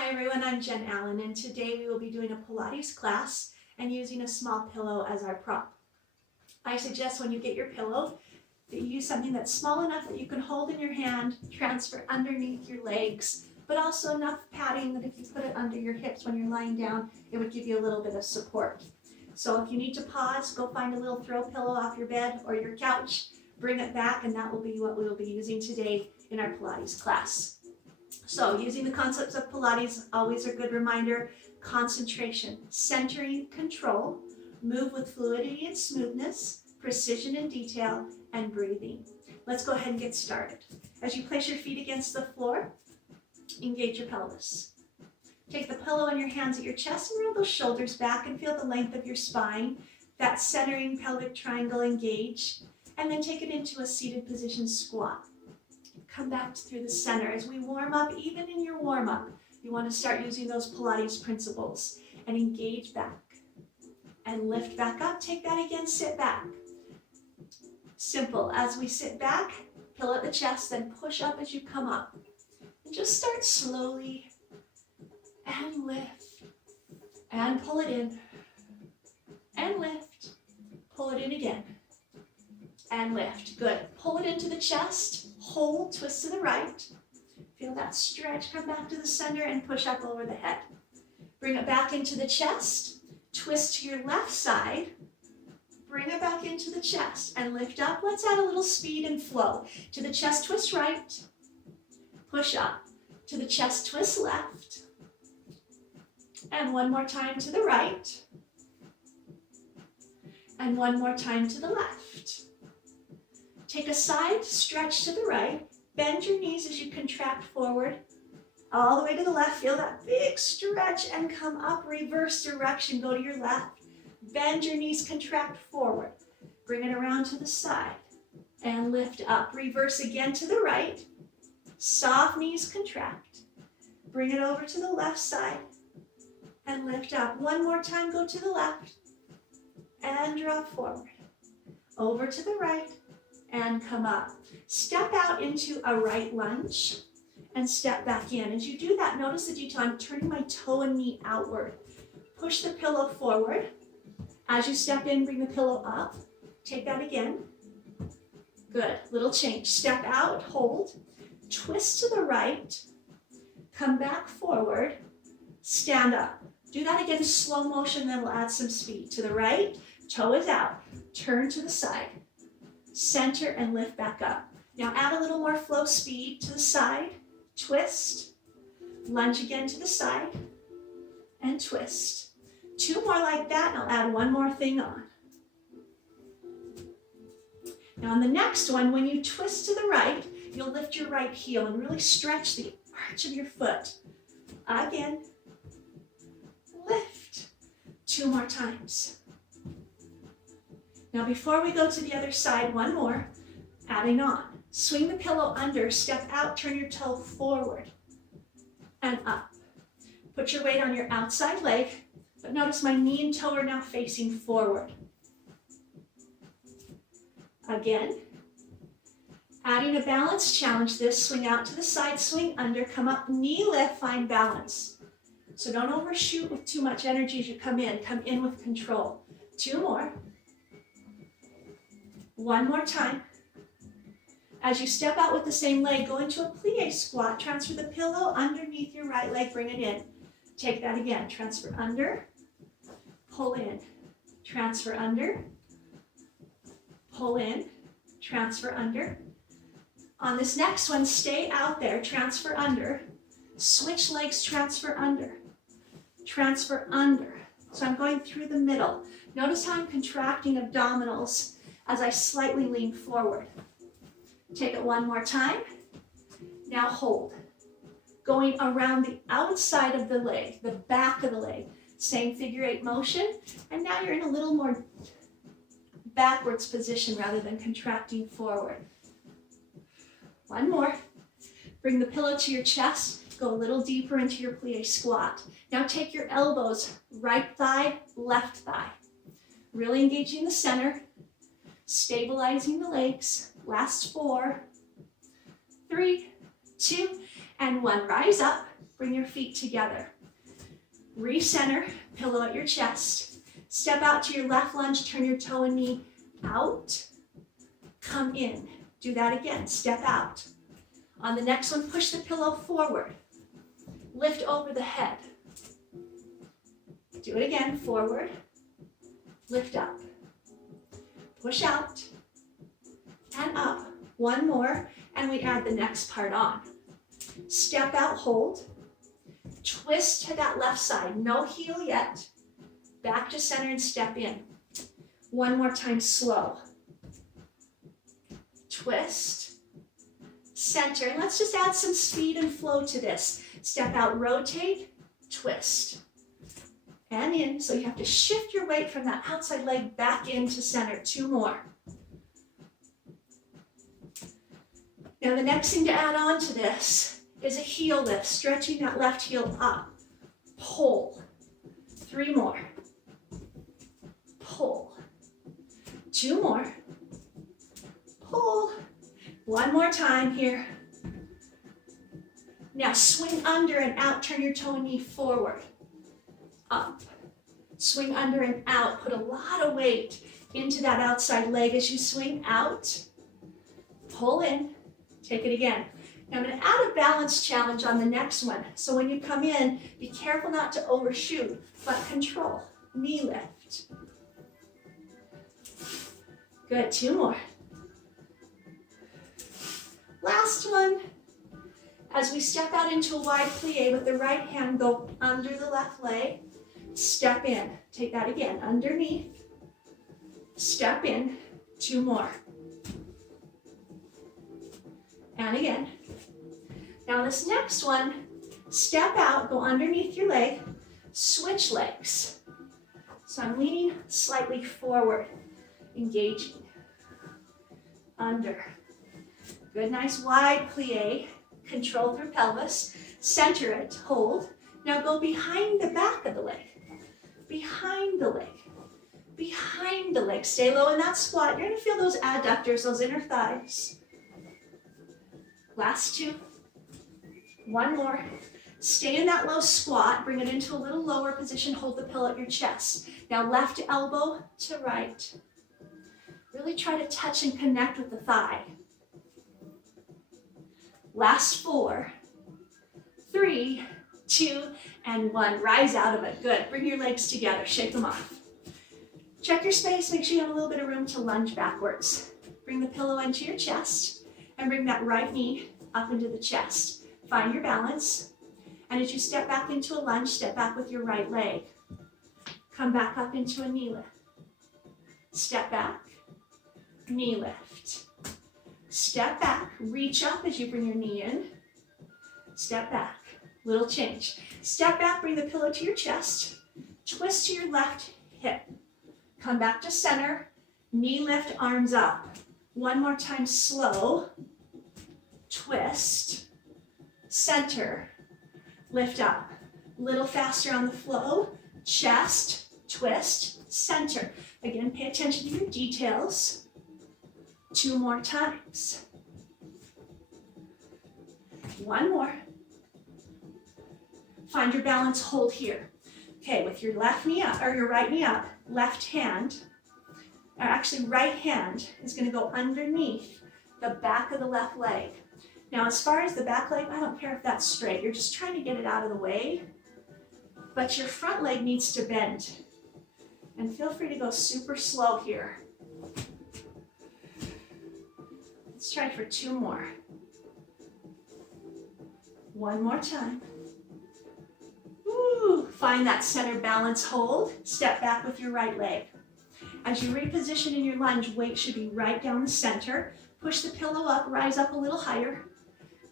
Hi everyone, I'm Jen Allen, and today we will be doing a Pilates class and using a small pillow as our prop. I suggest when you get your pillow that you use something that's small enough that you can hold in your hand, transfer underneath your legs, but also enough padding that if you put it under your hips when you're lying down, it would give you a little bit of support. So if you need to pause, go find a little throw pillow off your bed or your couch, bring it back, and that will be what we will be using today in our Pilates class. So using the concepts of Pilates, always a good reminder: concentration, centering, control, move with fluidity and smoothness, precision and detail, and breathing. Let's go ahead and get started. As you place your feet against the floor, engage your pelvis. Take the pillow in your hands at your chest and roll those shoulders back and feel the length of your spine, that centering pelvic triangle engage, and then take it into a seated position squat. Come back through the center. As we warm up, even in your warm up, you want to start using those Pilates principles and engage back and lift back up. Take that again, sit back. Simple. As we sit back, pillow at the chest, then push up as you come up. And just start slowly and lift and pull it in and lift. Pull it in again and lift. Good. Pull it into the chest. Hold, twist to the right. Feel that stretch. Come back to the center and push up over the head. Bring it back into the chest. Twist to your left side. Bring it back into the chest and lift up. Let's add a little speed and flow. To the chest, twist right. Push up. To the chest, twist left. And one more time to the right. And one more time to the left. Take a side stretch to the right. Bend your knees as you contract forward. All the way to the left. Feel that big stretch and come up. Reverse direction. Go to your left. Bend your knees, contract forward. Bring it around to the side and lift up. Reverse again to the right. Soft knees contract. Bring it over to the left side and lift up. One more time. Go to the left and drop forward. Over to the right. And come up. Step out into a right lunge and step back in. As you do that, notice the detail. I'm turning my toe and knee outward. Push the pillow forward. As you step in, bring the pillow up. Take that again. Good. Little change. Step out, hold. Twist to the right. Come back forward. Stand up. Do that again, slow motion, then we'll add some speed. To the right, toe is out. Turn to the side. Center and lift back up. Now add a little more flow speed to the side, twist, lunge again to the side, and twist. Two more like that, and I'll add one more thing on. Now on the next one, when you twist to the right, you'll lift your right heel and really stretch the arch of your foot. Again, lift. Two more times. Now before we go to the other side, one more, adding on. Swing the pillow under, step out, turn your toe forward and up. Put your weight on your outside leg, but notice my knee and toe are now facing forward. Again, adding a balance challenge this, swing out to the side, swing under, come up, knee lift, find balance. So don't overshoot with too much energy as you come in with control. Two more. One more time. As you step out with the same leg, go into a plie squat. Transfer the pillow underneath your right leg, bring it in. Take that again. Transfer under, pull in. Transfer under, pull in, transfer under. On this next one, stay out there, transfer under. Switch legs, transfer under. Transfer under. So I'm going through the middle. Notice how I'm contracting abdominals as I slightly lean forward. Take it one more time. Now hold. Going around the outside of the leg, the back of the leg. Same figure eight motion. And now you're in a little more backwards position rather than contracting forward. One more. Bring the pillow to your chest. Go a little deeper into your plie squat. Now take your elbows, right thigh, left thigh. Really engaging the center. Stabilizing the legs. Last 4, 3, 2, and 1. Rise up. bring your feet together. Recenter, pillow at your chest. Step out to your left lunge, turn your toe and knee out. Come in. Do that again, step out. On the next one, push the pillow forward. Lift over the head. Do it again, forward. Lift up. Push out. And up. One more, and we add the next part on. Step out, hold. Twist to that left side. No heel yet. Back to center and step in. One more time, slow. Twist. Center. And let's just add some speed and flow to this. Step out, rotate, twist. And in. So you have to shift your weight from that outside leg back into center. Two more. Now the next thing to add on to this is a heel lift, stretching that left heel up. Pull. Three more. Pull. Two more. Pull. One more time here. Now swing under and out, turn your toe and knee forward. Up. Swing under and out. Put a lot of weight into that outside leg as you swing out. Pull in. Take it again. Now I'm going to add a balance challenge on the next one. So when you come in, be careful not to overshoot, but control. Knee lift. Good, two more. Last one. As we step out into a wide plie with the right hand, go under the left leg. Step in. Take that again. Underneath. Step in. Two more. And again. Now this next one, step out, go underneath your leg, switch legs. So I'm leaning slightly forward, engaging. Under. Good, nice wide plie. Control through pelvis. Center it, hold. Now go behind the back of the leg. Behind the leg. Behind the leg. Stay low in that squat. You're gonna feel those adductors, those inner thighs. Last two. One more. Stay in that low squat. Bring it into a little lower position. Hold the pillow at your chest. Now left elbow to right. Really try to touch and connect with the thigh. Last four, 3, 2, and 1. Rise out of it. Good. Bring your legs together. Shake them off. Check your space. Make sure you have a little bit of room to lunge backwards. Bring the pillow into your chest and bring that right knee up into the chest. Find your balance. And as you step back into a lunge, step back with your right leg. Come back up into a knee lift. Step back, knee lift. Step back, reach up as you bring your knee in. Step back, little change. Step back, bring the pillow to your chest. Twist to your left hip. Come back to center, knee lift, arms up. One more time, slow. Twist, center, lift up. Little faster on the flow. Chest, twist, center. Again, pay attention to your details. 2 more times. One more. Find your balance, hold here. Okay, with your left knee up, or your right knee up, left hand, or actually right hand is gonna go underneath the back of the left leg. Now, as far as the back leg, I don't care if that's straight. You're just trying to get it out of the way, but your front leg needs to bend. And feel free to go super slow here. Let's try for 2 more. One more time. Woo. Find that center balance, hold. Step back with your right leg. As you reposition in your lunge, weight should be right down the center. Push the pillow up, rise up a little higher.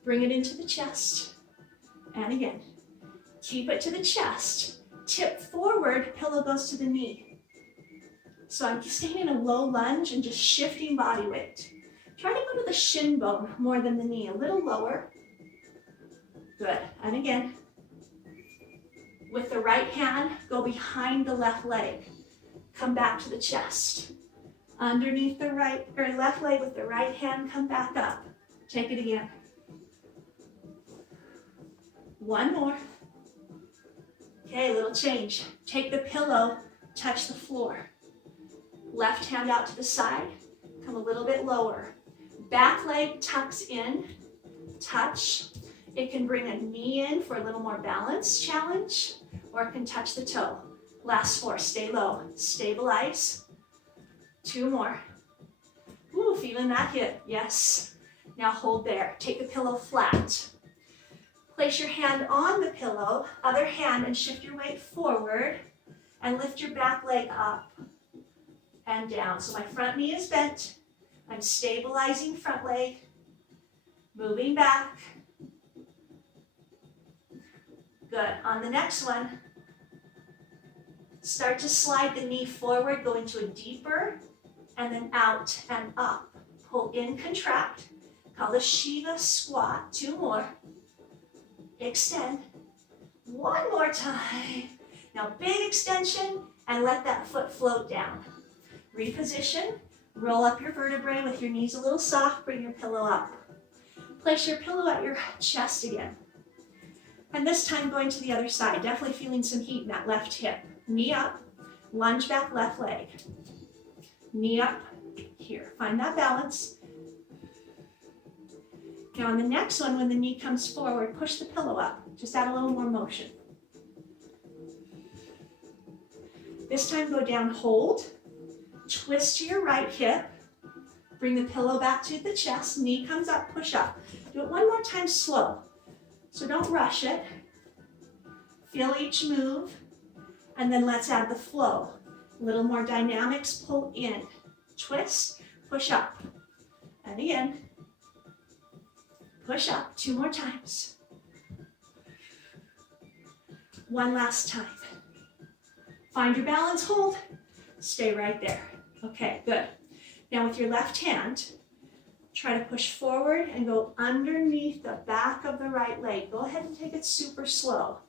Bring it into the chest. And again. Keep it to the chest. Tip forward, pillow goes to the knee. So I'm staying in a low lunge and just shifting body weight. Try to go to the shin bone more than the knee, a little lower. Good, and again. With the right hand, go behind the left leg. Come back to the chest. Underneath the right or left leg with the right hand, come back up. Take it again. One more. Okay, little change. Take the pillow, touch the floor. Left hand out to the side, come a little bit lower. Back leg tucks in, touch. It can bring a knee in for a little more balance challenge, or it can touch the toe. Last 4, stay low, stabilize. 2 more. Ooh, feeling that hip, yes. Now hold there, take the pillow flat. Place your hand on the pillow, other hand, and shift your weight forward, and lift your back leg up and down. So my front knee is bent, I'm stabilizing front leg, moving back. Good, on the next one, start to slide the knee forward, go into a deeper, and then out and up. Pull in, contract, call the Shiva squat. 2 more. Extend. 1 more time. Now big extension, and let that foot float down. Reposition, roll up your vertebrae with your knees a little soft, bring your pillow up. Place your pillow at your chest again. And this time going to the other side, definitely feeling some heat in that left hip. Knee up, lunge back left leg. Knee up, here, find that balance. Now on the next one, when the knee comes forward, push the pillow up. Just add a little more motion. This time go down, hold. Twist to your right hip. Bring the pillow back to the chest. Knee comes up, push up. Do it 1 more time slow. So don't rush it. Feel each move. And then let's add the flow. A little more dynamics, pull in. Twist, push up. And again. Push up 2 more times. 1 last time. Find your balance, hold. Stay right there. Okay, good. Now with your left hand, try to push forward and go underneath the back of the right leg. Go ahead and take it super slow.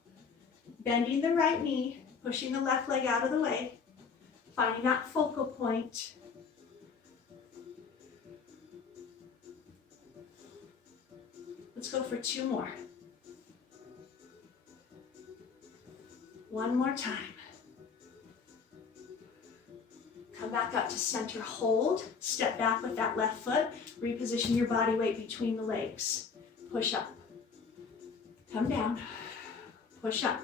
Bending the right knee, pushing the left leg out of the way, finding that focal point. Let's go for 2 more. 1 more time. Come back up to center, hold. Step back with that left foot. Reposition your body weight between the legs. Push up. Come down. Push up.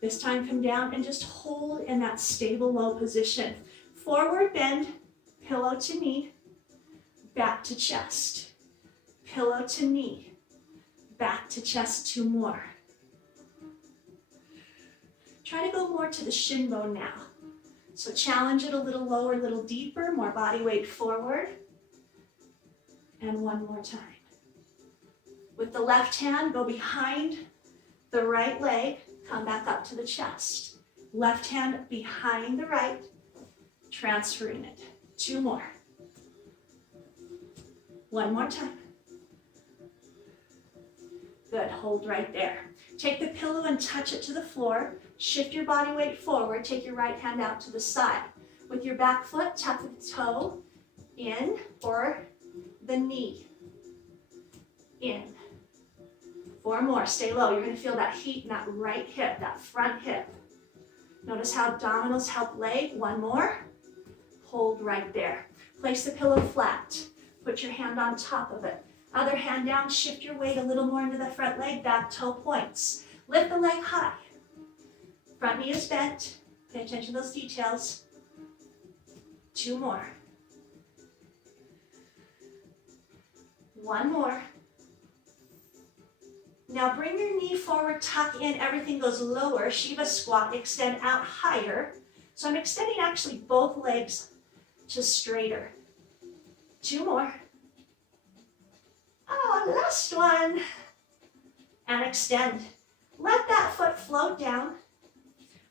This time come down and just hold in that stable low position. Forward bend, pillow to knee, back to chest. Pillow to knee, back to chest. 2 more. Try to go more to the shin bone now. So challenge it a little lower, a little deeper, more body weight forward. And 1 more time. With the left hand, go behind the right leg, come back up to the chest. Left hand behind the right, transferring it. 2 more. 1 more time. Good, hold right there. Take the pillow and touch it to the floor. Shift your body weight forward. Take your right hand out to the side. With your back foot, tuck the toe in or the knee in. 4 more, stay low. You're gonna feel that heat in that right hip, that front hip. Notice how abdominals help leg. 1 more, hold right there. Place the pillow flat. Put your hand on top of it. Other hand down, shift your weight a little more into the front leg, back toe points. Lift the leg high. Front knee is bent. Pay attention to those details. 2 more. 1 more. Now bring your knee forward, tuck in, everything goes lower. Shiva squat, extend out higher. So I'm extending actually both legs to straighter. 2 more. Oh, last one. And extend. Let that foot float down.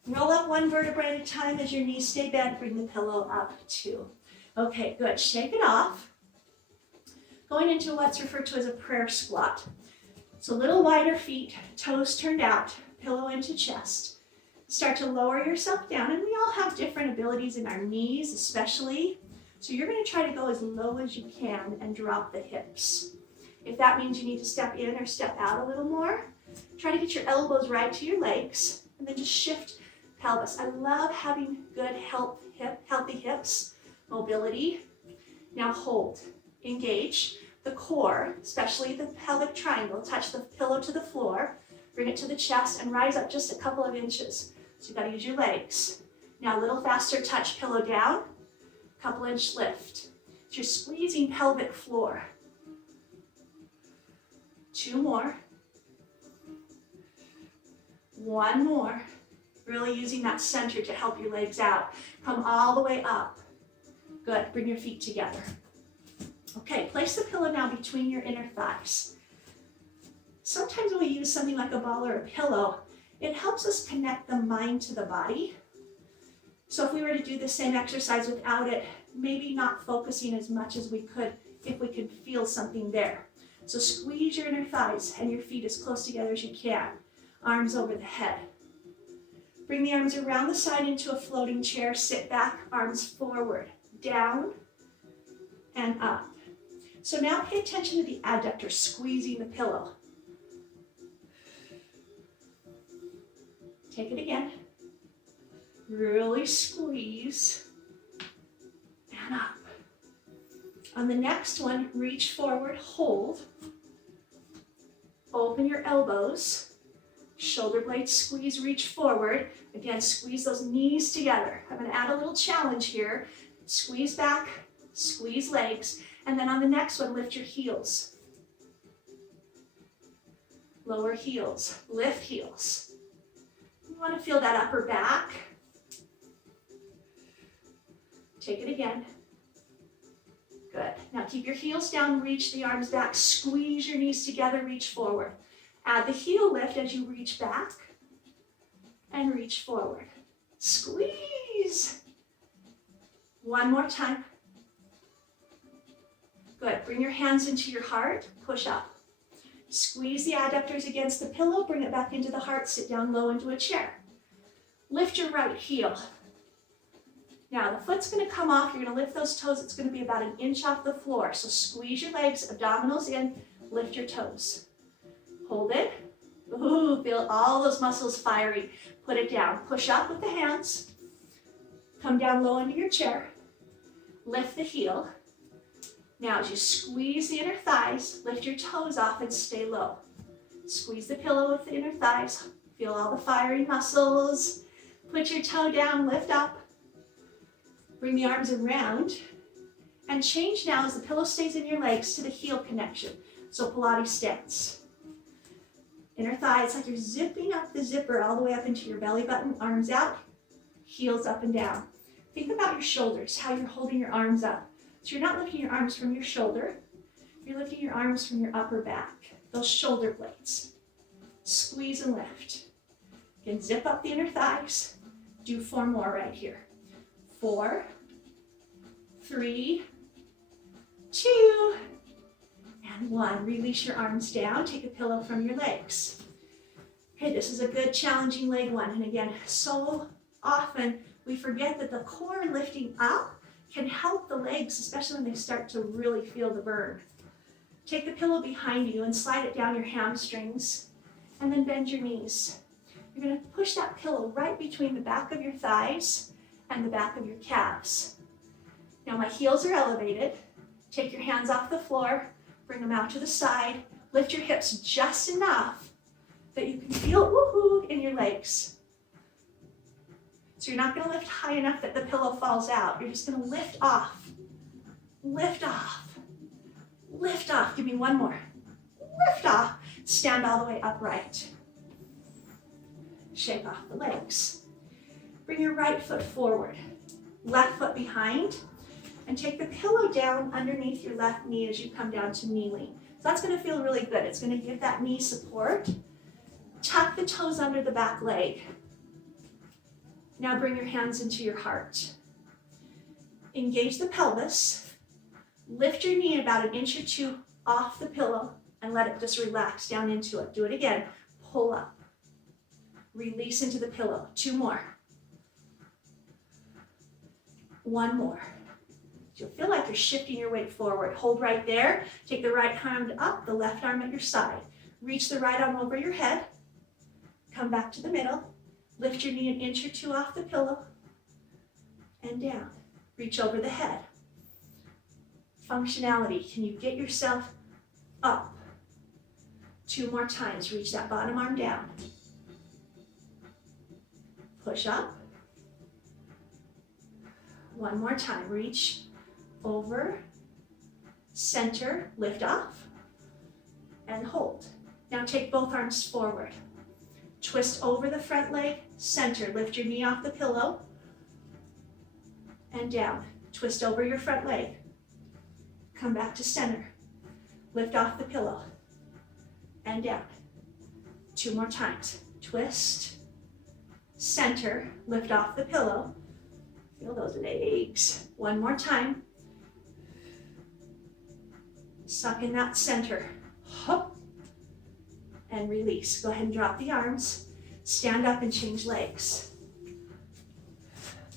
Roll up 1 vertebrae at a time as your knees stay bent. Bring the pillow up 2. Okay, good. Shake it off. Going into what's referred to as a prayer squat. So a little wider feet, toes turned out, pillow into chest. Start to lower yourself down, and we all have different abilities in our knees especially. So you're going to try to go as low as you can and drop the hips. If that means you need to step in or step out a little more, try to get your elbows right to your legs and then just shift pelvis. I love having good healthy hips, mobility. Now hold, engage the core, especially the pelvic triangle. Touch the pillow to the floor, bring it to the chest and rise up just a couple of inches. So you've got to use your legs. Now a little faster, touch pillow down, couple inch lift. So you're squeezing pelvic floor. 2 more. 1 more. Really using that center to help your legs out. Come all the way up. Good, bring your feet together. Okay, place the pillow now between your inner thighs. Sometimes when we use something like a ball or a pillow, it helps us connect the mind to the body. So if we were to do the same exercise without it, maybe not focusing as much as we could if we could feel something there. So squeeze your inner thighs and your feet as close together as you can. Arms over the head. Bring the arms around the side into a floating chair. Sit back, arms forward, down, and up. So now pay attention to the adductor squeezing the pillow. Take it again. Really squeeze and up. On the next one, reach forward, hold. Open your elbows. Shoulder blades squeeze, reach forward. Again, squeeze those knees together. I'm going to add a little challenge here. Squeeze back, squeeze legs, and then on the next one, lift your heels. Lower heels, lift heels. You want to feel that upper back. Take it again. Good. Now keep your heels down, reach the arms back, squeeze your knees together, reach forward. Add the heel lift as you reach back and reach forward. Squeeze. 1 more time. Good. Bring your hands into your heart, push up. Squeeze the adductors against the pillow, bring it back into the heart, sit down low into a chair. Lift your right heel. Now the foot's going to come off, you're going to lift those toes, it's going to be about 1 inch off the floor. So squeeze your legs, abdominals in, lift your toes. Hold it. Ooh, feel all those muscles firing. Put it down. Push up with the hands. Come down low into your chair. Lift the heel. Now as you squeeze the inner thighs, lift your toes off and stay low. Squeeze the pillow with the inner thighs. Feel all the firing muscles. Put your toe down, lift up. Bring the arms around. And change now as the pillow stays in your legs to the heel connection. So Pilates stance. Inner thighs, like you're zipping up the zipper all the way up into your belly button, arms out, heels up and down. Think about your shoulders, how you're holding your arms up. So you're not lifting your arms from your shoulder, you're lifting your arms from your upper back, those shoulder blades. Squeeze and lift. Again, zip up the inner thighs. Do 4 more right here. 4, 3, 2, and 1. Release your arms down. Take a pillow from your legs. Okay, this is a good challenging leg one. And again, so often we forget that the core lifting up can help the legs, especially when they start to really feel the burn. Take the pillow behind you and slide it down your hamstrings and then bend your knees. You're going to push that pillow right between the back of your thighs and the back of your calves. Now my heels are elevated. Take your hands off the floor. Bring them out to the side. Lift your hips just enough that you can feel woohoo in your legs. So you're not going to lift high enough that the pillow falls out. You're just going to lift off. Lift off. Lift off. Give me 1 more. Lift off. Stand all the way upright. Shake off the legs. Bring your right foot forward. Left foot behind. And take the pillow down underneath your left knee as you come down to kneeling. So that's going to feel really good. It's going to give that knee support. Tuck the toes under the back leg. Now bring your hands into your heart. Engage the pelvis. Lift your knee about 1 inch or 2 off the pillow and let it just relax down into it. Do it again. Pull up. Release into the pillow. 2 more. 1 more. You'll feel like you're shifting your weight forward. Hold right there. Take the right hand up, the left arm at your side. Reach the right arm over your head. Come back to the middle. Lift your knee an inch or two off the pillow. And down. Reach over the head. Functionality. Can you get yourself up? 2 more times. Reach that bottom arm down. Push up. 1 more time. Reach over, center, lift off, and hold. Now take both arms forward. Twist over the front leg, center. Lift your knee off the pillow, and down. Twist over your front leg. Come back to center. Lift off the pillow, and down. 2 more times. Twist, center, lift off the pillow. Feel those legs. 1 more time. Suck in that center. Hop. And release. Go ahead and drop the arms. Stand up and change legs.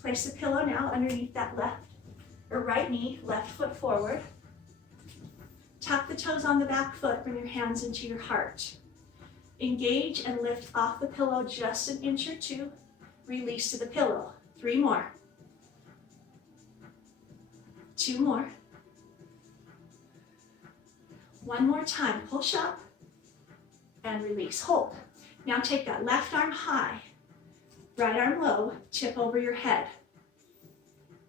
Place the pillow now underneath that left or right knee, left foot forward. Tuck the toes on the back foot. Bring your hands into your heart. Engage and lift off the pillow just an inch or 2. Release to the pillow. 3 more. 2 more. 1 more time. Push up and release. Hold. Now take that left arm high, right arm low, tip over your head.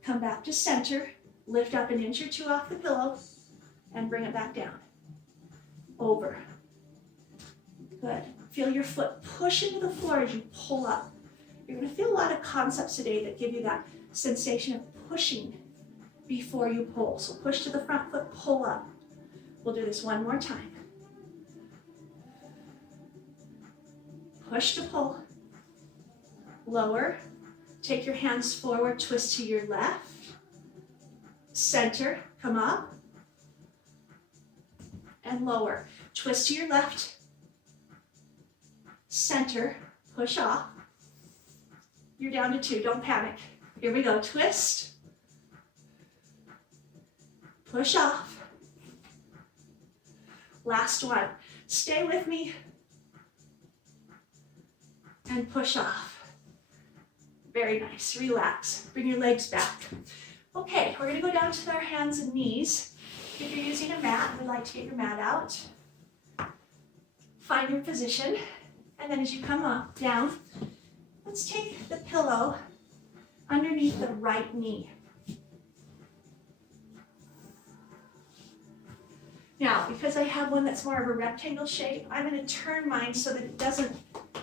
Come back to center. Lift up an inch or 2 off the pillow and bring it back down. Over. Good. Feel your foot push into the floor as you pull up. You're going to feel a lot of concepts today that give you that sensation of pushing before you pull. So push to the front foot, pull up. We'll do this 1 more time. Push to pull. Lower. Take your hands forward, twist to your left. Center, come up. And lower. Twist to your left. Center, push off. You're down to 2, don't panic. Here we go, twist. Push off. Last one. Stay with me. And push off. Very nice. Relax. Bring your legs back. Okay, we're going to go down to our hands and knees. If you're using a mat, we'd like to get your mat out. Find your position. And then as you come up, down, let's take the pillow underneath the right knee. Now, because I have one that's more of a rectangle shape, I'm going to turn mine so that it doesn't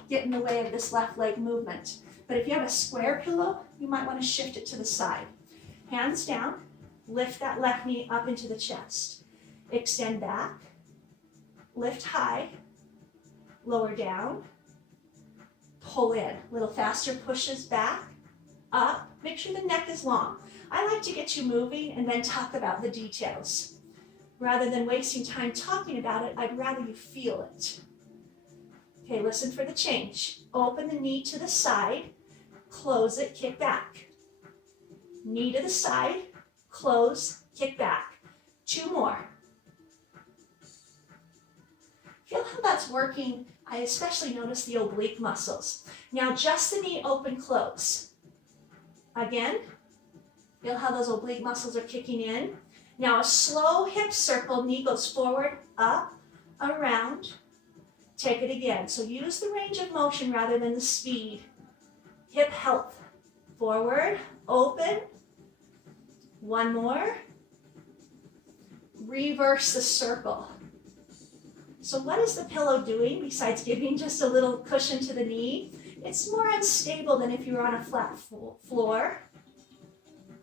get in the way of this left leg movement. But if you have a square pillow, you might want to shift it to the side. Hands down, lift that left knee up into the chest. Extend back, lift high, lower down, pull in. A little faster, pushes back, up. Make sure the neck is long. I like to get you moving and then talk about the details. Rather than wasting time talking about it, I'd rather you feel it. Okay, listen for the change. Open the knee to the side, close it, kick back. Knee to the side, close, kick back. 2 more. Feel how that's working. I especially notice the oblique muscles. Now just the knee open, close. Again, feel how those oblique muscles are kicking in. Now a slow hip circle, knee goes forward, up, around. Take it again. So use the range of motion rather than the speed. Hip health. Forward, open. 1 more. Reverse the circle. So what is the pillow doing besides giving just a little cushion to the knee? It's more unstable than if you were on a flat floor.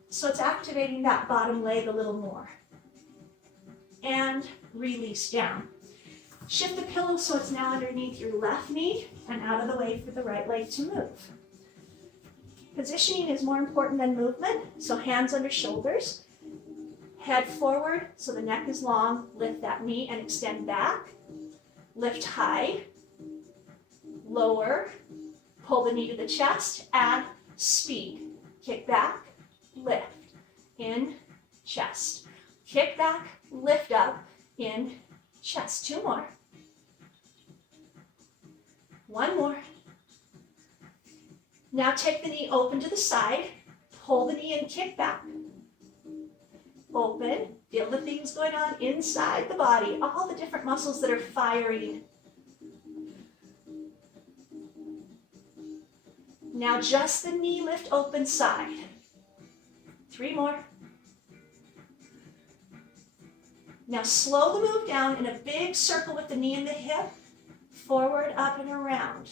So it's activating that bottom leg a little more. And release down. Shift the pillow so it's now underneath your left knee and out of the way for the right leg to move. Positioning is more important than movement, so hands under shoulders. Head forward so the neck is long. Lift that knee and extend back. Lift high. Lower. Pull the knee to the chest. Add speed. Kick back. Lift. In chest. Kick back, lift up in chest. 2 more. 1 more. Now take the knee open to the side. Pull the knee and kick back. Open. Feel the things going on inside the body. All the different muscles that are firing. Now just the knee lift open side. 3 more. Now slow the move down in a big circle with the knee and the hip. Forward, up, and around.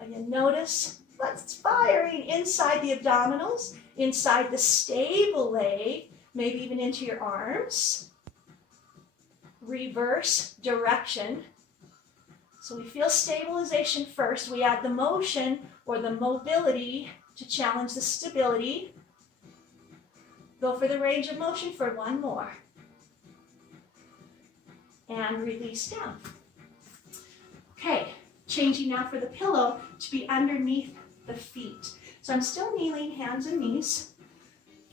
Again, notice what's firing inside the abdominals, inside the stable leg, maybe even into your arms. Reverse direction. So we feel stabilization first. We add the motion or the mobility to challenge the stability. Go for the range of motion for 1 more. And release down. Okay, changing now for the pillow to be underneath the feet. So I'm still kneeling, hands and knees.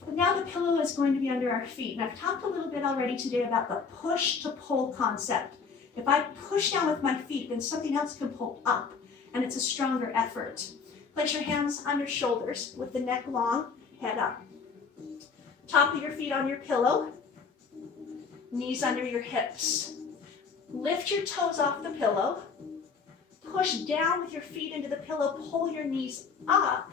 But now the pillow is going to be under our feet. And I've talked a little bit already today about the push to pull concept. If I push down with my feet, then something else can pull up, and it's a stronger effort. Place your hands under shoulders with the neck long, head up. Top of your feet on your pillow, knees under your hips. Lift your toes off the pillow. Push down with your feet into the pillow, pull your knees up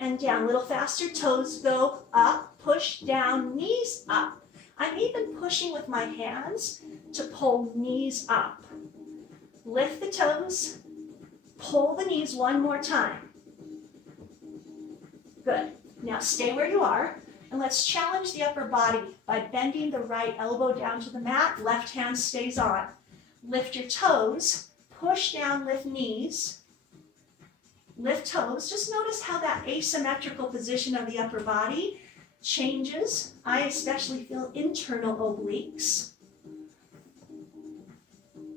and down. A little faster, toes go up, push down, knees up. I'm even pushing with my hands to pull knees up. Lift the toes, pull the knees 1 more time. Good. Now stay where you are, and let's challenge the upper body by bending the right elbow down to the mat, left hand stays on. Lift your toes, push down, lift knees, lift toes. Just notice how that asymmetrical position of the upper body changes. I especially feel internal obliques.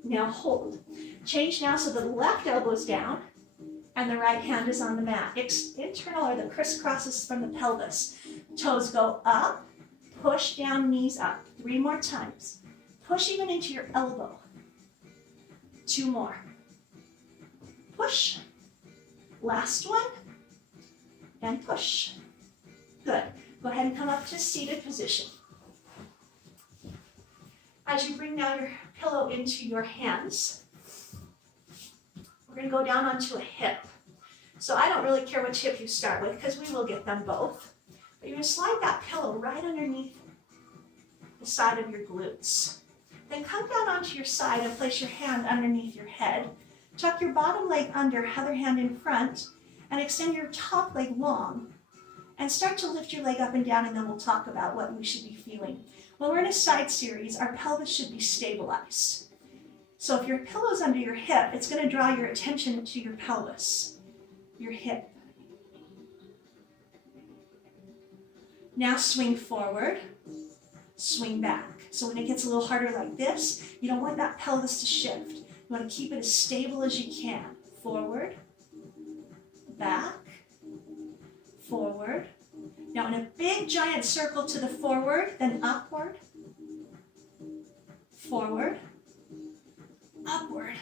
Now hold. Change now so the left elbow is down and the right hand is on the mat. Internal are the crisscrosses from the pelvis. Toes go up, push down, knees up. 3 more times. Push even into your elbow. 2 more. Push. Last one. And push. Good. Go ahead and come up to seated position. As you bring down your pillow into your hands, we're going to go down onto a hip. So I don't really care which hip you start with because we will get them both. But you're going to slide that pillow right underneath the side of your glutes. Then come down onto your side and place your hand underneath your head. Tuck your bottom leg under, other hand in front, and extend your top leg long. And start to lift your leg up and down, and then we'll talk about what we should be feeling. When we're in a side series, our pelvis should be stabilized. So if your pillow's under your hip, it's going to draw your attention to your pelvis, your hip. Now swing forward, swing back. So when it gets a little harder like this, you don't want that pelvis to shift. You want to keep it as stable as you can. Forward, back, forward. Now in a big giant circle to the forward, then upward, forward, upward.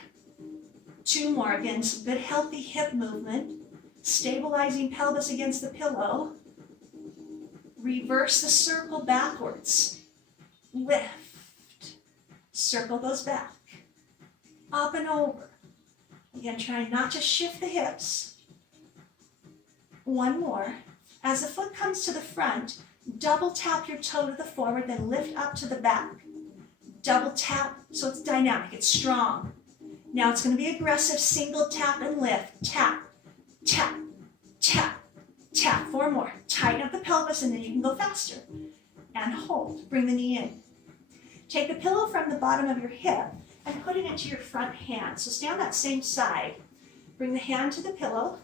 2 more. Again, some good healthy hip movement. Stabilizing pelvis against the pillow. Reverse the circle backwards. Lift. Circle goes back. Up and over. Again, trying not to shift the hips. 1 more. As the foot comes to the front, double tap your toe to the forward, then lift up to the back. Double tap, so it's dynamic, it's strong. Now it's going to be aggressive, single tap and lift. Tap, tap, tap, tap. 4 more. Tighten up the pelvis and then you can go faster. And hold. Bring the knee in. Take the pillow from the bottom of your hip and put it into your front hand. So stay on that same side. Bring the hand to the pillow.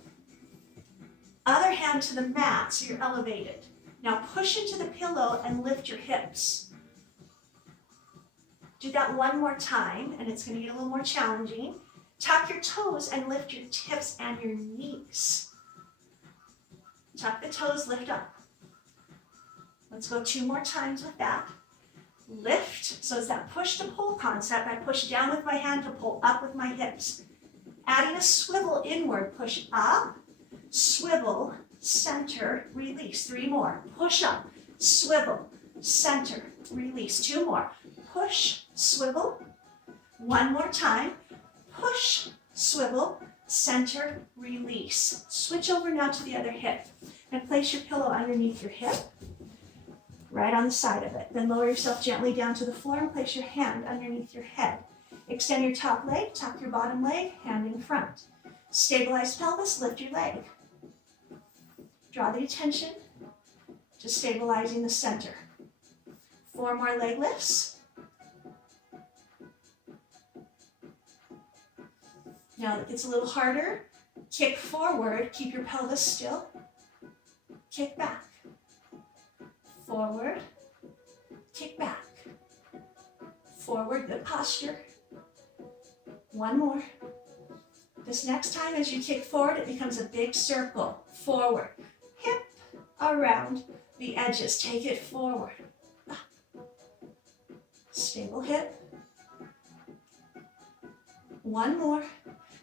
Other hand to the mat so you're elevated. Now push into the pillow and lift your hips. Do that 1 more time and it's going to get a little more challenging. Tuck your toes and lift your hips and your knees. Tuck the toes, lift up. Let's go 2 more times with that. Lift, so it's that push to pull concept. I push down with my hand to pull up with my hips. Adding a swivel inward, push up, swivel, center, release. 3 more. Push up, swivel, center, release. 2 more. Push, swivel. 1 more time. Push, swivel, center, release. Switch over now to the other hip and place your pillow underneath your hip, right on the side of it. Then lower yourself gently down to the floor and place your hand underneath your head. Extend your top leg, tuck your bottom leg, hand in front. Stabilize pelvis, lift your leg. Draw the attention to stabilizing the center. 4 more leg lifts. Now it gets a little harder. Kick forward, keep your pelvis still. Kick back. Forward, kick back. Forward, good posture. 1 more. This next time as you kick forward, it becomes a big circle. Forward, hip around the edges. Take it forward. Stable hip. 1 more.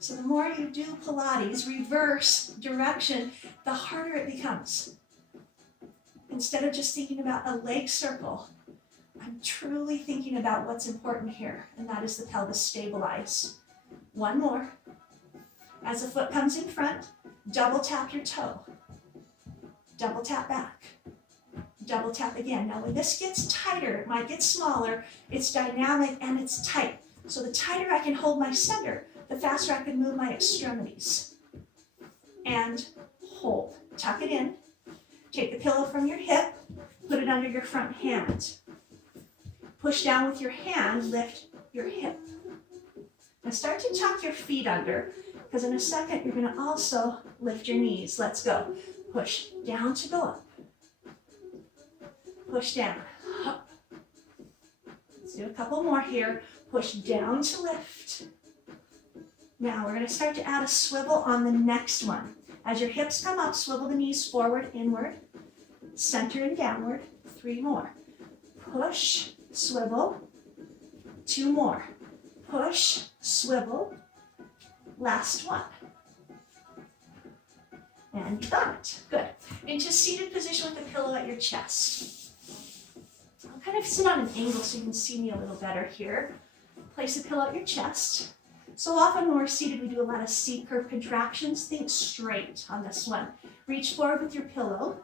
So the more you do Pilates, reverse direction, the harder it becomes. Instead of just thinking about a leg circle, I'm truly thinking about what's important here, and that is the pelvis stabilized. 1 more. As the foot comes in front, double tap your toe. Double tap back. Double tap again. Now when this gets tighter, it might get smaller, it's dynamic and it's tight. So the tighter I can hold my center, the faster I can move my extremities. And hold. Tuck it in. Take the pillow from your hip, put it under your front hand. Push down with your hand, lift your hip. Now start to tuck your feet under, because in a second you're going to also lift your knees. Let's go. Push down to go up. Push down, up. Let's do a couple more here. Push down to lift. Now we're going to start to add a swivel on the next one. As your hips come up, swivel the knees forward, inward, center and downward. 3 more. Push, swivel. 2 more. Push, swivel. Last one. And you got it. Good. Into seated position with the pillow at your chest. I'll kind of sit on an angle so you can see me a little better here. Place the pillow at your chest. So often when we're seated, we do a lot of C-curve contractions. Think straight on this one. Reach forward with your pillow,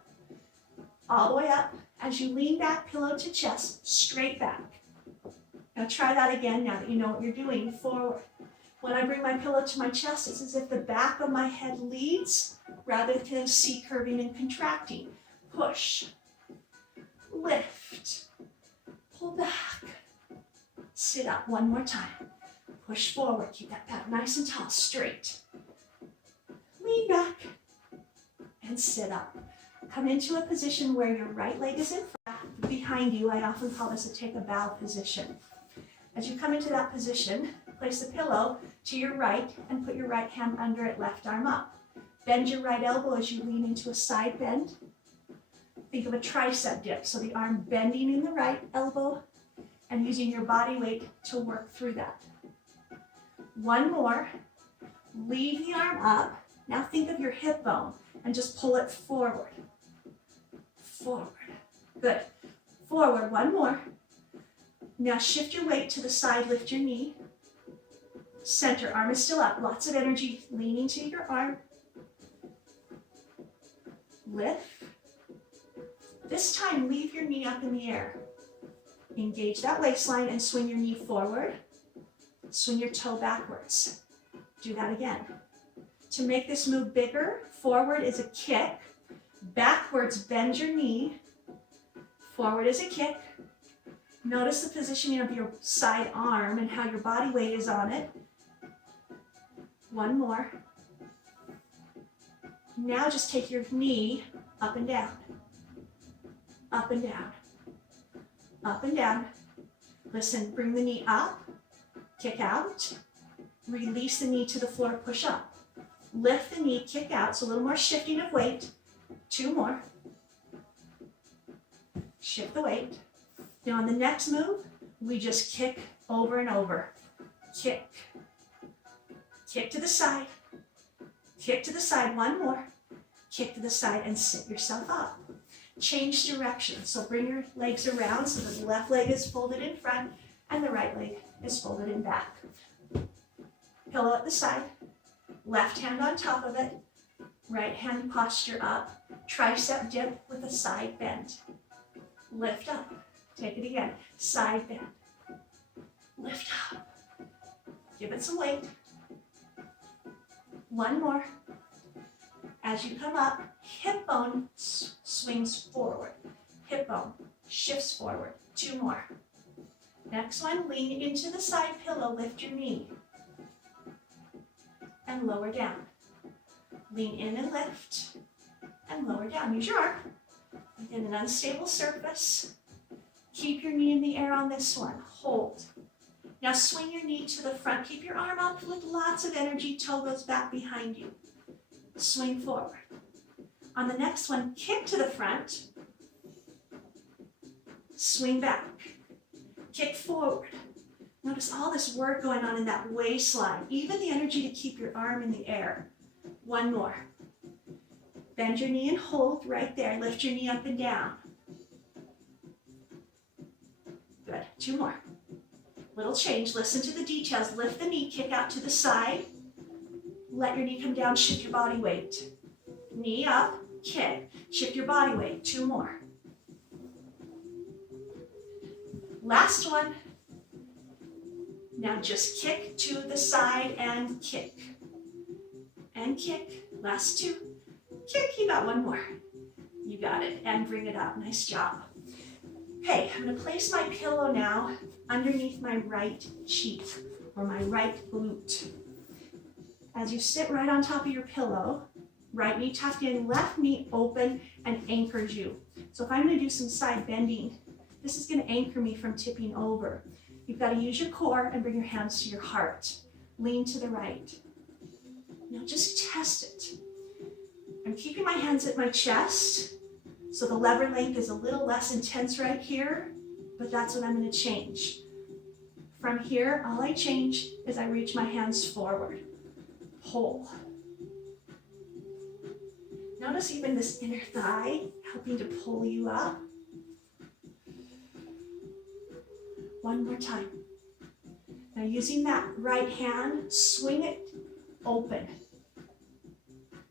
all the way up. As you lean back, pillow to chest, straight back. Now try that again now that you know what you're doing. Forward. When I bring my pillow to my chest, it's as if the back of my head leads rather than C-curving and contracting. Push, lift, pull back, sit up. 1 more time. Push forward, keep that back nice and tall, straight. Lean back and sit up. Come into a position where your right leg is in front, behind you. I often call this a take a bow position. As you come into that position, place the pillow to your right and put your right hand under it, left arm up. Bend your right elbow as you lean into a side bend. Think of a tricep dip, so the arm bending in the right elbow and using your body weight to work through that. 1 more. Leave the arm up. Now think of your hip bone and just pull it forward. Forward. Good. Forward. 1 more. Now shift your weight to the side. Lift your knee. Center. Arm is still up. Lots of energy leaning to your arm. Lift. This time, leave your knee up in the air. Engage that waistline and swing your knee forward. Swing your toe backwards. Do that again. To make this move bigger, forward is a kick. Backwards, bend your knee. Forward is a kick. Notice the positioning of your side arm and how your body weight is on it. 1 more. Now just take your knee up and down. Up and down. Up and down. Listen, bring the knee up. Kick out, release the knee to the floor, push up. Lift the knee, kick out, so a little more shifting of weight. 2 more. Shift the weight. Now on the next move, we just kick over and over. Kick. Kick to the side. Kick to the side, one more. Kick to the side and sit yourself up. Change direction. So bring your legs around so that the left leg is folded in front and the right leg is folded in back. Pillow at the side. Left hand on top of it. Right hand posture up. Tricep dip with a side bend. Lift up. Take it again. Side bend. Lift up. Give it some weight. One more. As you come up, hip bone swings forward. Hip bone shifts forward. Two more. Next one, lean into the side pillow. Lift your knee. And lower down. Lean in and lift. And lower down. Use your arm. In an unstable surface. Keep your knee in the air on this one. Hold. Now swing your knee to the front. Keep your arm up with lots of energy. Toe goes back behind you. Swing forward. On the next one, kick to the front. Swing back. Kick forward. Notice all this work going on in that waistline. Even the energy to keep your arm in the air. One more. Bend your knee and hold right there. Lift your knee up and down. Good. Two more. Little change. Listen to the details. Lift the knee, kick out to the side. Let your knee come down, shift your body weight. Knee up, kick. Shift your body weight. Two more. Last one. Now just kick to the side and kick. And kick. Last two. Kick. You got one more. You got it. And bring it up. Nice job. Okay, I'm going to place my pillow now underneath my right cheek or my right glute. As you sit right on top of your pillow, right knee tucked in, left knee open and anchors you. So if I'm going to do some side bending, this is going to anchor me from tipping over. You've got to use your core and bring your hands to your heart. Lean to the right. Now just test it. I'm keeping my hands at my chest, so the lever length is a little less intense right here, but that's what I'm going to change. From here, all I change is I reach my hands forward. Pull. Notice even this inner thigh helping to pull you up. One more time. Now using that right hand, swing it open.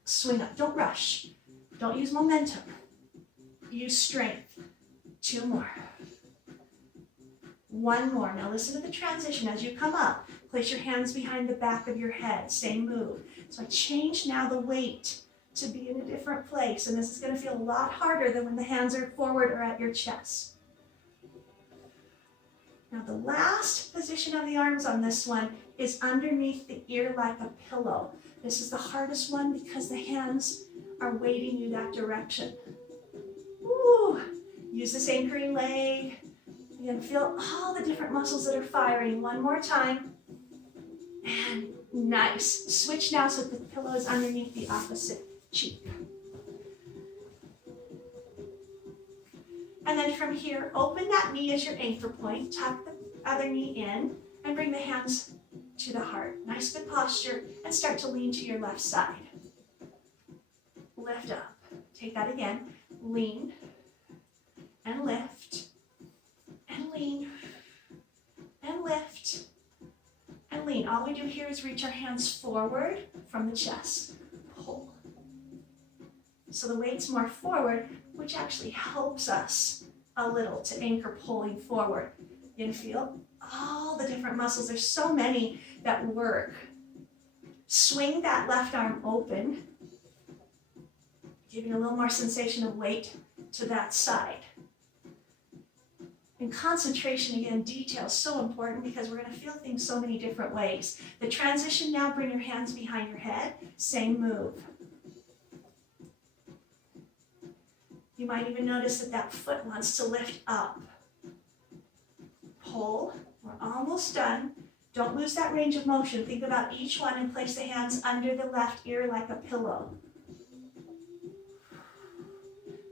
Swing up. Don't rush. Don't use momentum. Use strength. Two more. One more. Now listen to the transition. As you come up, place your hands behind the back of your head. Same move. So I change now the weight to be in a different place. And this is going to feel a lot harder than when the hands are forward or at your chest. Now the last position of the arms on this one is underneath the ear like a pillow. This is the hardest one because the hands are weighting you that direction. Woo! Use this anchoring leg. Again, feel all the different muscles that are firing. One more time. And nice. Switch now so the pillow is underneath the opposite cheek. And then from here, open that knee as your anchor point. Tuck the other knee in and bring the hands to the heart. Nice good posture and start to lean to your left side. Lift up. Take that again. Lean and lift and lean and lift and lean. All we do here is reach our hands forward from the chest. Pull. So the weight's more forward, which actually helps us a little to anchor pulling forward. You can feel all the different muscles. There's so many that work. Swing that left arm open, giving a little more sensation of weight to that side. And concentration, again, detail is so important because we're going to feel things so many different ways. The transition now, bring your hands behind your head. Same move. You might even notice that that foot wants to lift up. Pull. We're almost done. Don't lose that range of motion. Think about each one and place the hands under the left ear like a pillow.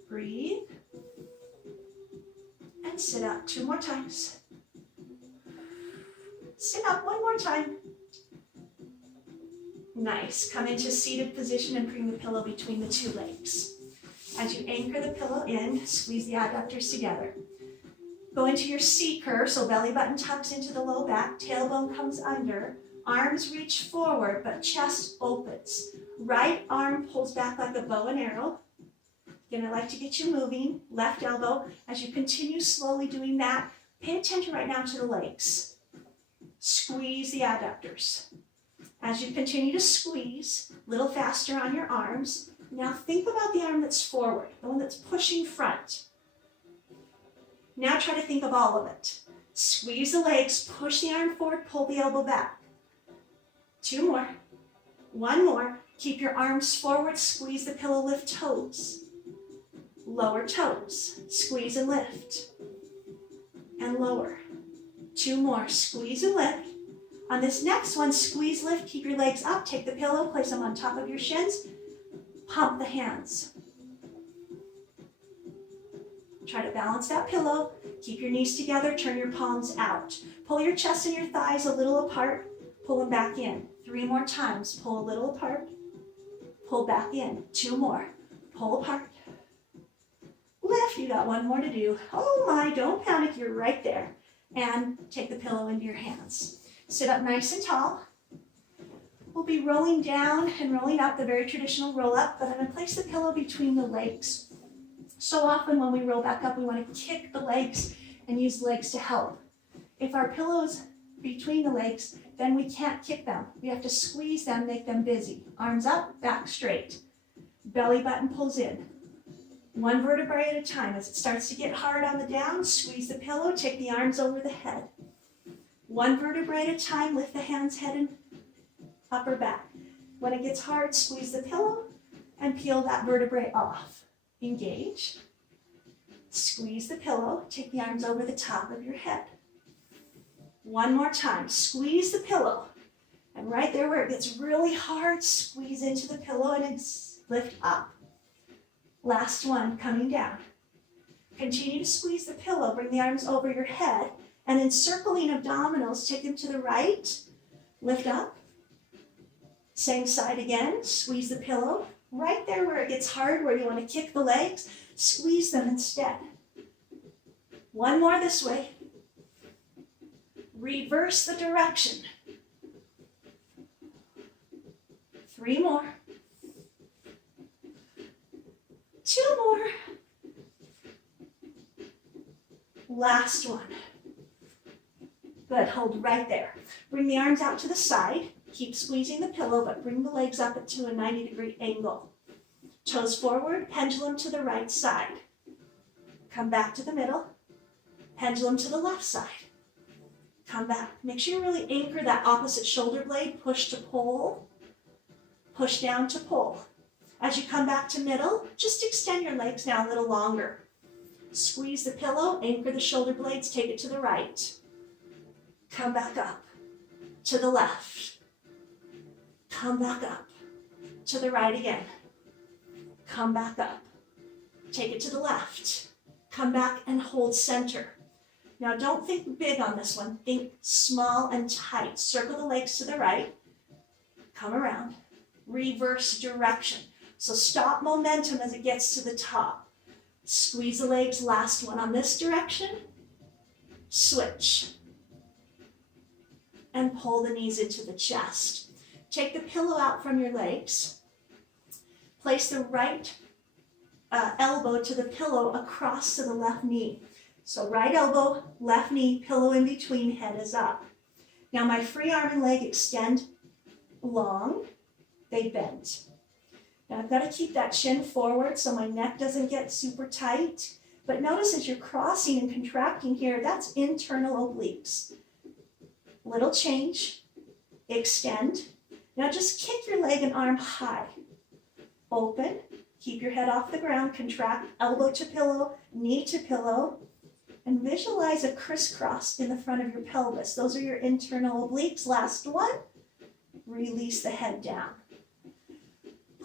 Breathe. sit up. 2 more times. Sit up 1 more time. Nice. Come into seated position and bring the pillow between the 2 legs. As you anchor the pillow in, squeeze the adductors together. Go into your C curve, so belly button tucks into the low back, tailbone comes under, arms reach forward, but chest opens. Right arm pulls back like a bow and arrow. Again, I like to get you moving. Left elbow. As you continue slowly doing that, pay attention right now to the legs. Squeeze the adductors. As you continue to squeeze, a little faster on your arms. Now think about the arm that's forward, the one that's pushing front. Now try to think of all of it. Squeeze the legs, push the arm forward, pull the elbow back. 2 more. 1 more. Keep your arms forward, squeeze the pillow, lift toes. Lower toes, squeeze and lift. And lower. 2 more, squeeze and lift. On this next one, squeeze, lift, keep your legs up, take the pillow, place them on top of your shins, pump the hands. Try to balance that pillow, keep your knees together, turn your palms out. Pull your chest and your thighs a little apart, pull them back in. 3 more times, pull a little apart, pull back in. 2 more, pull apart, lift. You got 1 more to do. Oh my, don't panic, you're right there. And take the pillow into your hands. Sit up nice and tall. We'll be rolling down and rolling up, the very traditional roll up, but I'm going to place the pillow between the legs. So often when we roll back up, we want to kick the legs and use the legs to help. If our pillow's between the legs, then we can't kick them. We have to squeeze them, make them busy. Arms up, back straight. Belly button pulls in. 1 vertebrae at a time. As it starts to get hard on the down, squeeze the pillow, take the arms over the head. 1 vertebrae at a time, lift the hands, head and upper back. When it gets hard, squeeze the pillow and peel that vertebrae off. Engage. Squeeze the pillow, take the arms over the top of your head. 1 more time, squeeze the pillow. And right there where it gets really hard, squeeze into the pillow and lift up. Last one, coming down. Continue to squeeze the pillow, bring the arms over your head, and encircling abdominals, take them to the right, lift up. Same side again, squeeze the pillow. Right there where it gets hard, where you want to kick the legs, squeeze them instead. 1 more this way. Reverse the direction. 3 more. 2 more. Last one. Good, hold right there. Bring the arms out to the side. Keep squeezing the pillow, but bring the legs up to a 90-degree angle. Toes forward, pendulum to the right side. Come back to the middle. Pendulum to the left side. Come back. Make sure you really anchor that opposite shoulder blade. Push to pull. Push down to pull. As you come back to middle, just extend your legs now a little longer. Squeeze the pillow, anchor the shoulder blades, take it to the right. Come back up. To the left. Come back up. To the right again. Come back up. Take it to the left. Come back and hold center. Now don't think big on this one. Think small and tight. Circle the legs to the right. Come around. Reverse direction. So stop momentum as it gets to the top. Squeeze the legs, last one on this direction. Switch. And pull the knees into the chest. Take the pillow out from your legs. Place the right elbow to the pillow across to the left knee. So right elbow, left knee, pillow in between, head is up. Now my free arm and leg extend long, they bend. Now I've got to keep that chin forward so my neck doesn't get super tight. But notice as you're crossing and contracting here, that's internal obliques. Little change, extend. Now just kick your leg and arm high. Open, keep your head off the ground, contract, elbow to pillow, knee to pillow, and visualize a crisscross in the front of your pelvis. Those are your internal obliques. Last one, release the head down.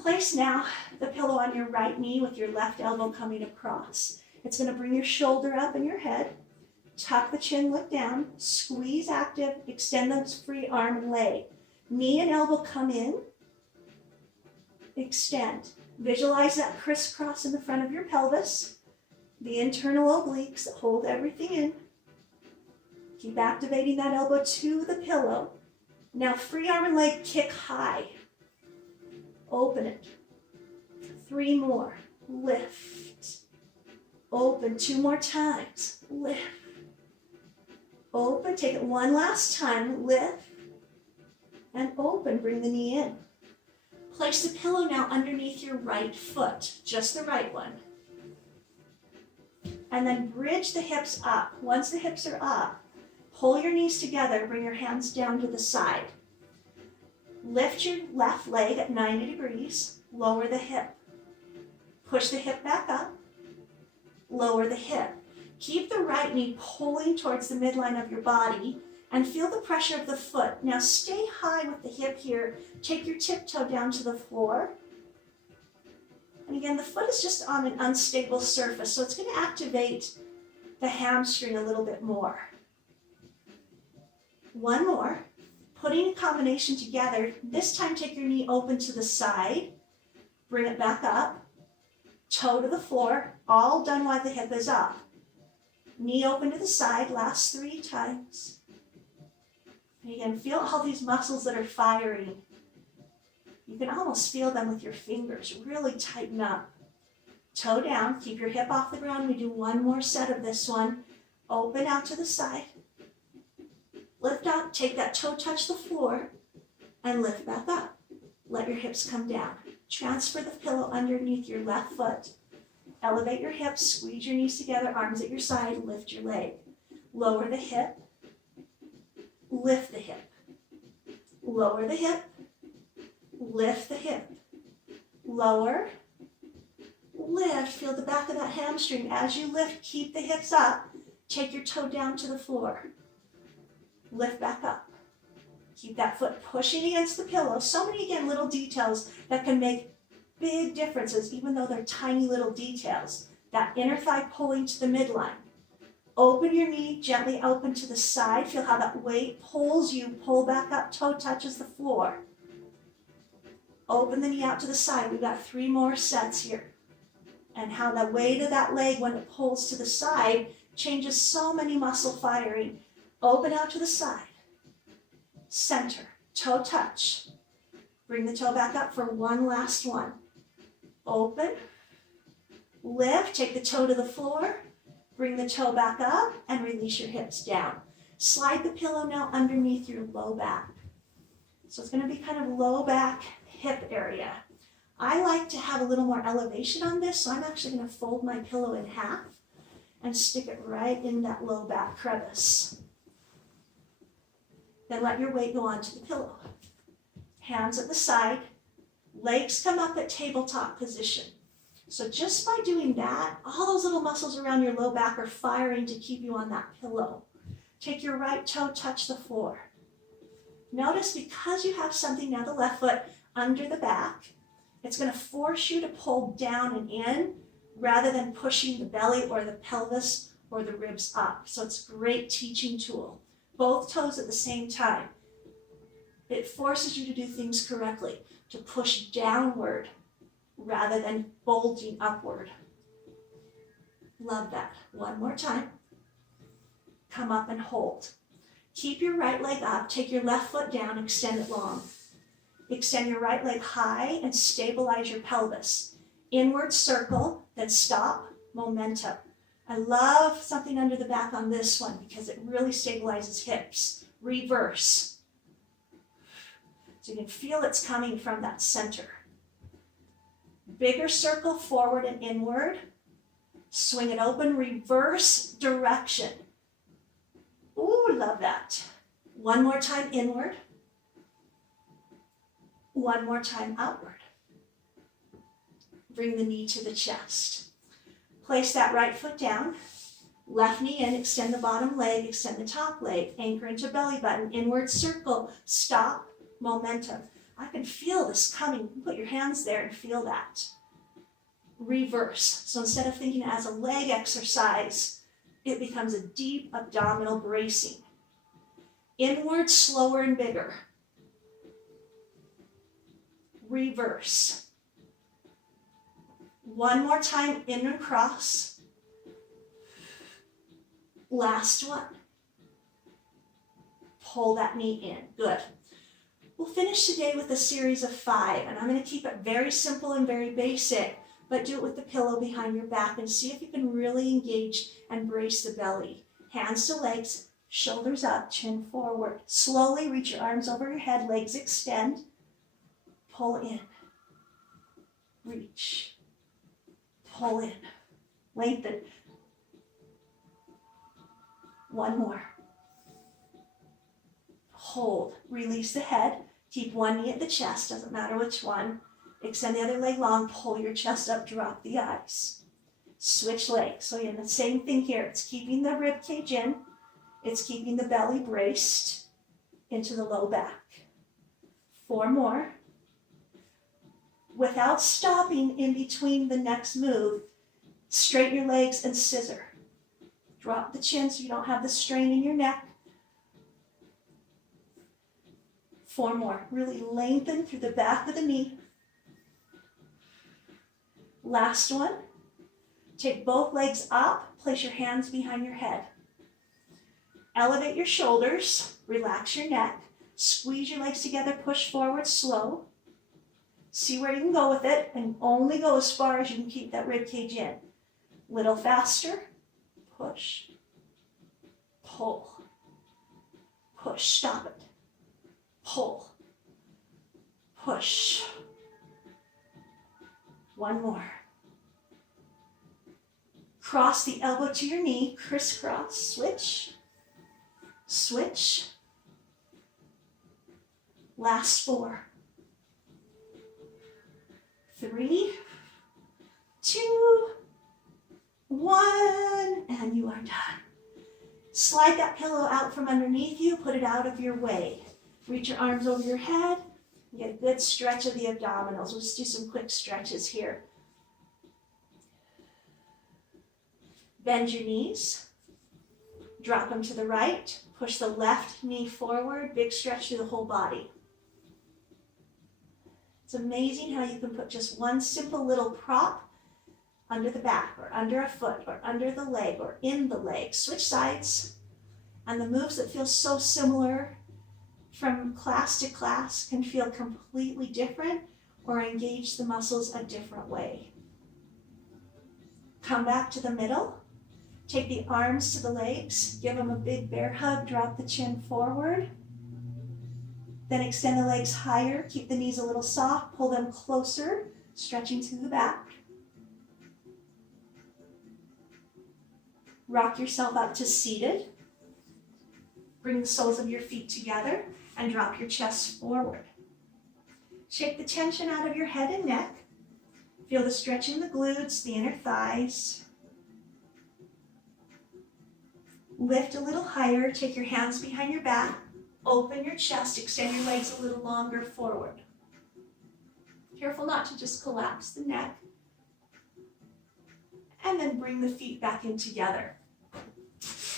Place now the pillow on your right knee with your left elbow coming across. It's going to bring your shoulder up and your head. Tuck the chin, look down, squeeze active, extend the free arm and leg. Knee and elbow come in, extend. Visualize that crisscross in the front of your pelvis, the internal obliques that hold everything in. Keep activating that elbow to the pillow. Now free arm and leg kick high. Open it. 3 more. Lift. Open 2 more times. Lift. Open. Take it one last time. Lift. And open. Bring the knee in. Place the pillow now underneath your right foot. Just the right one. And then bridge the hips up. Once the hips are up, pull your knees together. Bring your hands down to the side. Lift your left leg at 90 degrees. Lower the hip. Push the hip back up. Lower the hip. Keep the right knee pulling towards the midline of your body and feel the pressure of the foot. Now stay high with the hip here. Take your tiptoe down to the floor. And again, the foot is just on an unstable surface, so it's going to activate the hamstring a little bit more. One more. Putting a combination together. This time take your knee open to the side. Bring it back up. Toe to the floor. All done while the hip is up. Knee open to the side. Last 3 times. And again, feel all these muscles that are firing. You can almost feel them with your fingers. Really tighten up. Toe down. Keep your hip off the ground. We do one more set of this one. Open out to the side. Lift up. Take that toe, touch the floor, and lift back up. Let your hips come down. Transfer the pillow underneath your left foot. Elevate your hips. Squeeze your knees together. Arms at your side. Lift your leg. Lower the hip. Lift the hip. Lower the hip. Lift the hip. Lower. Lift. Feel the back of that hamstring. As you lift, keep the hips up. Take your toe down to the floor. Lift back up. Keep that foot pushing against the pillow. So many, again, little details that can make big differences, even though they're tiny little details. That inner thigh pulling to the midline. Open your knee, gently open to the side. Feel how that weight pulls you. Pull back up, toe touches the floor. Open the knee out to the side. We've got 3 more sets here. And how the weight of that leg, when it pulls to the side, changes so many muscle firing. Open out to the side. Center. Toe touch. Bring the toe back up for one last one. Open. Lift. Take the toe to the floor. Bring the toe back up and release your hips down. Slide the pillow now underneath your low back. So it's going to be kind of low back, hip area. I like to have a little more elevation on this, so I'm actually going to fold my pillow in half and stick it right in that low back crevice. Then let your weight go onto the pillow. Hands at the side. Legs come up at tabletop position. So just by doing that, all those little muscles around your low back are firing to keep you on that pillow. Take your right toe, touch the floor. Notice because you have something now, the left foot under the back, it's going to force you to pull down and in rather than pushing the belly or the pelvis or the ribs up. So it's a great teaching tool. Both toes at the same time. It forces you to do things correctly, to push downward rather than bulging upward. Love that. One more time. Come up and hold. Keep your right leg up. Take your left foot down. Extend it long. Extend your right leg high and stabilize your pelvis. Inward circle, then stop. Momentum. I love something under the back on this one because it really stabilizes hips. Reverse. So you can feel it's coming from that center. Bigger circle, forward and inward. Swing it open, reverse direction. Ooh, love that. One more time inward. One more time outward. Bring the knee to the chest. Place that right foot down. Left knee in, extend the bottom leg, extend the top leg. Anchor into belly button, inward circle. Stop, momentum. I can feel this coming. Put your hands there and feel that. Reverse. So instead of thinking as a leg exercise, it becomes a deep abdominal bracing. Inward, slower and bigger. Reverse. One more time, in and cross. Last one. Pull that knee in. Good. We'll finish today with a series of 5, and I'm going to keep it very simple and very basic, but do it with the pillow behind your back and see if you can really engage and brace the belly. Hands to legs, shoulders up, chin forward. Slowly reach your arms over your head, legs extend. Pull in. Reach. Pull in. Lengthen. One more. Hold. Release the head. Keep one knee at the chest, doesn't matter which one. Extend the other leg long, pull your chest up, drop the eyes. Switch legs. So again, the same thing here. It's keeping the rib cage in. It's keeping the belly braced into the low back. 4 more. Without stopping in between the next move, straighten your legs and scissor. Drop the chin so you don't have the strain in your neck. 4 more. Really lengthen through the back of the knee. Last one. Take both legs up. Place your hands behind your head. Elevate your shoulders. Relax your neck. Squeeze your legs together. Push forward slow. See where you can go with it, and only go as far as you can keep that rib cage in. Little faster. Push. Pull. Push. Stop it. Pull. Push. One more. Cross the elbow to your knee, crisscross, switch, switch. Last 4. 3, 2, 1, and you are done. Slide that pillow out from underneath you, put it out of your way. Reach your arms over your head, get a good stretch of the abdominals. We'll just do some quick stretches here. Bend your knees, drop them to the right, push the left knee forward, big stretch through the whole body. It's amazing how you can put just one simple little prop under the back or under a foot or under the leg or in the leg. Switch sides, and the moves that feel so similar from class to class can feel completely different or engage the muscles a different way. Come back to the middle. Take the arms to the legs, give them a big bear hug, drop the chin forward. Then extend the legs higher, keep the knees a little soft, pull them closer, stretching to the back. Rock yourself up to seated. Bring the soles of your feet together and drop your chest forward. Shake the tension out of your head and neck. Feel the stretch in the glutes, the inner thighs. Lift a little higher, take your hands behind your back, open your chest, extend your legs a little longer forward. Careful not to just collapse the neck. And then bring the feet back in together.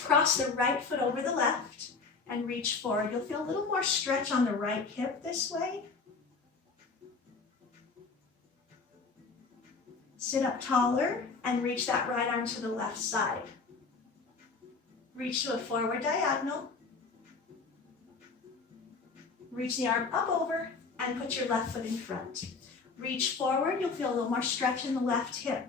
Cross the right foot over the left and reach forward. You'll feel a little more stretch on the right hip this way. Sit up taller and reach that right arm to the left side. Reach to a forward diagonal. Reach the arm up over and put your left foot in front. Reach forward, you'll feel a little more stretch in the left hip.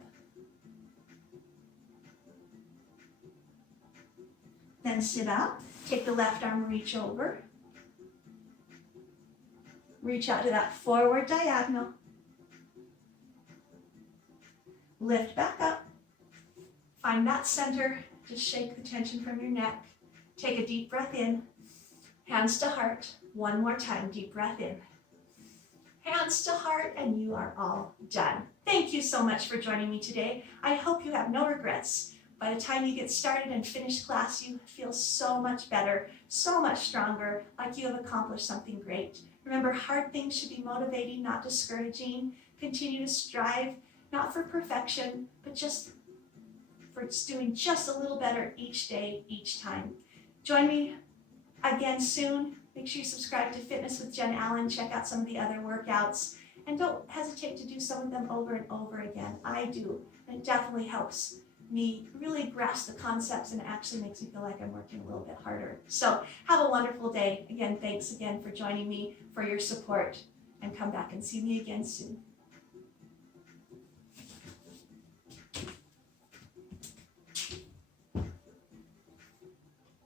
Then sit up, take the left arm, reach over. Reach out to that forward diagonal. Lift back up. Find that center. Just shake the tension from your neck. Take a deep breath in. Hands to heart. One more time, deep breath in. Hands to heart, and you are all done. Thank you so much for joining me today. I hope you have no regrets. By the time you get started and finish class, you feel so much better, so much stronger, like you have accomplished something great. Remember, hard things should be motivating, not discouraging. Continue to strive, not for perfection, but just for for doing just a little better each day, each time. Join me again soon. Make sure you subscribe to Fitness with Jenn Allen. Check out some of the other workouts. And don't hesitate to do some of them over and over again. I do. And it definitely helps me really grasp the concepts, and it actually makes me feel like I'm working a little bit harder. So have a wonderful day. Again, thanks again for joining me, for your support, and come back and see me again soon.